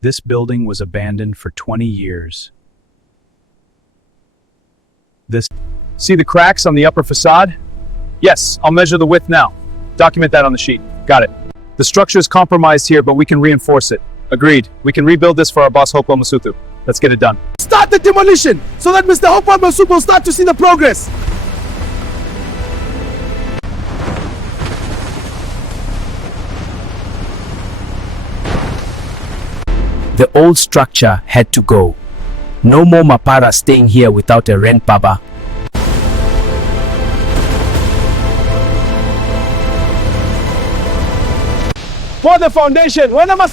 This building was abandoned for 20 years. See the cracks on the upper facade? Yes, I'll measure the width now. Document that on the sheet. Got it. The structure is compromised here, but we can reinforce it. Agreed. We can rebuild this for our boss Hopewell Masutu. Let's get it done. Start the demolition so that Mr. Hopewell Masutu will start to see the progress. The old structure had to go. No more Mapara staying here without a rent baba. For the foundation, when am I